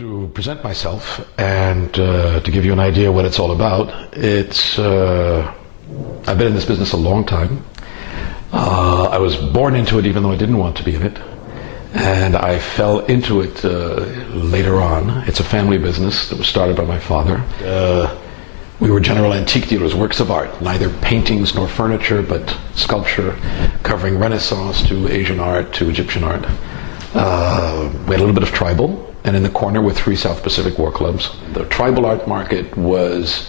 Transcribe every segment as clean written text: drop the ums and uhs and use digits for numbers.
To present myself and to give you an idea what it's all about, I've been in this business a long time. I was born into it even though I didn't want to be in it, and I fell into it later on. It's a family business that was started by my father. We were general antique dealers, works of art, neither paintings nor furniture, but sculpture, covering Renaissance to Asian art to Egyptian art. We had a little bit of tribal, and in the corner were 3 South Pacific war clubs. The tribal art market was,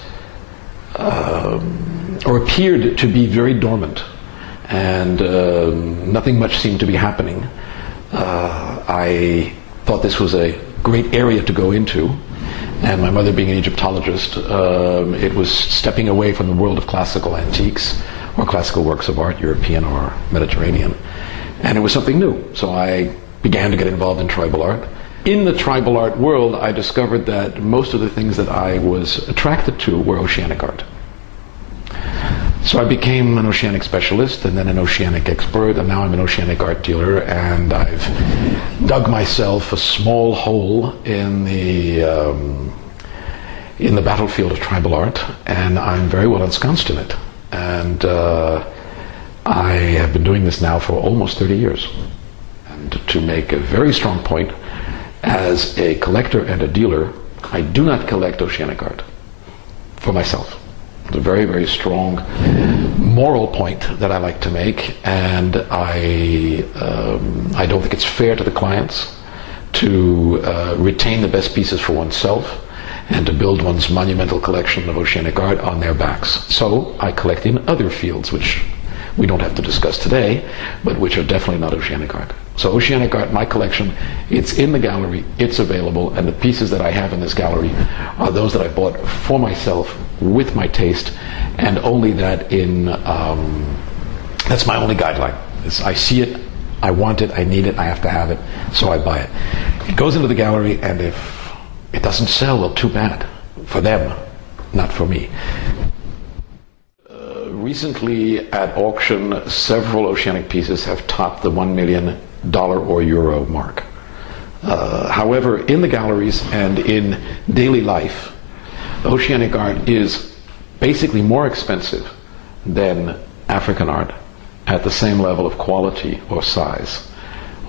or appeared to be, very dormant, and nothing much seemed to be happening. I thought this was a great area to go into, and my mother being an Egyptologist, it was stepping away from the world of classical antiques or classical works of art, European or Mediterranean, and it was something new. So I began to get involved in tribal art. In the tribal art world, I discovered that most of the things that I was attracted to were oceanic art. So I became an oceanic specialist and then an oceanic expert, and now I'm an oceanic art dealer, and I've dug myself a small hole in the battlefield of tribal art, and I'm very well ensconced in it. And I have been doing this now for almost 30 years. And to make a very strong point, as a collector and a dealer, I do not collect oceanic art for myself. It's a very, very strong moral point that I like to make, and I don't think it's fair to the clients to retain the best pieces for oneself and to build one's monumental collection of oceanic art on their backs. So I collect in other fields, which we don't have to discuss today, but which are definitely not oceanic art. So oceanic art, my collection, it's in the gallery, it's available, and the pieces that I have in this gallery are those that I bought for myself, with my taste, and only that in, that's my only guideline. I see it, I want it, I need it, I have to have it, so I buy it. It goes into the gallery, and if it doesn't sell, well, too bad. For them, not for me. Recently at auction, several oceanic pieces have topped the $1 million or euro mark. However, in the galleries and in daily life, oceanic art is basically more expensive than African art at the same level of quality or size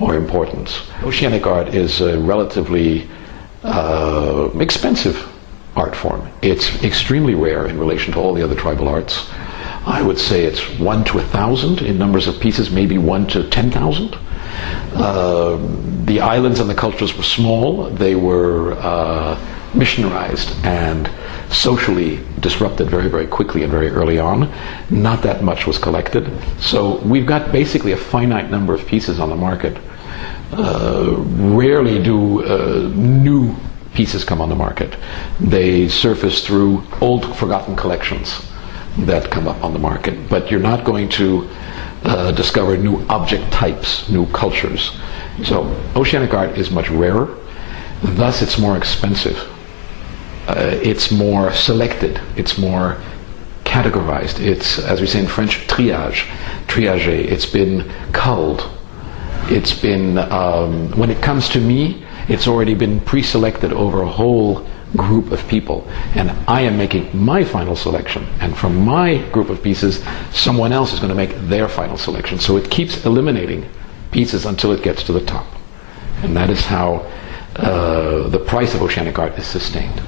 or importance. Oceanic art is a relatively expensive art form. It's extremely rare in relation to all the other tribal arts. I would say it's 1 to 1,000 in numbers of pieces, maybe 1 to 10,000. The islands and the cultures were small. They were missionarized and socially disrupted very, very quickly and very early on. Not that much was collected. So we've got basically a finite number of pieces on the market. Rarely do new pieces come on the market. They surface through old, forgotten collections that come up on the market, but you're not going to discover new object types, new cultures. So oceanic art is much rarer, thus it's more expensive. It's more selected, it's more categorized. It's, as we say in French, triagé. It's been culled. It's been, when it comes to me, it's already been pre-selected over a whole group of people, and I am making my final selection, and from my group of pieces someone else is going to make their final selection. So it keeps eliminating pieces until it gets to the top, and that is how the price of oceanic art is sustained.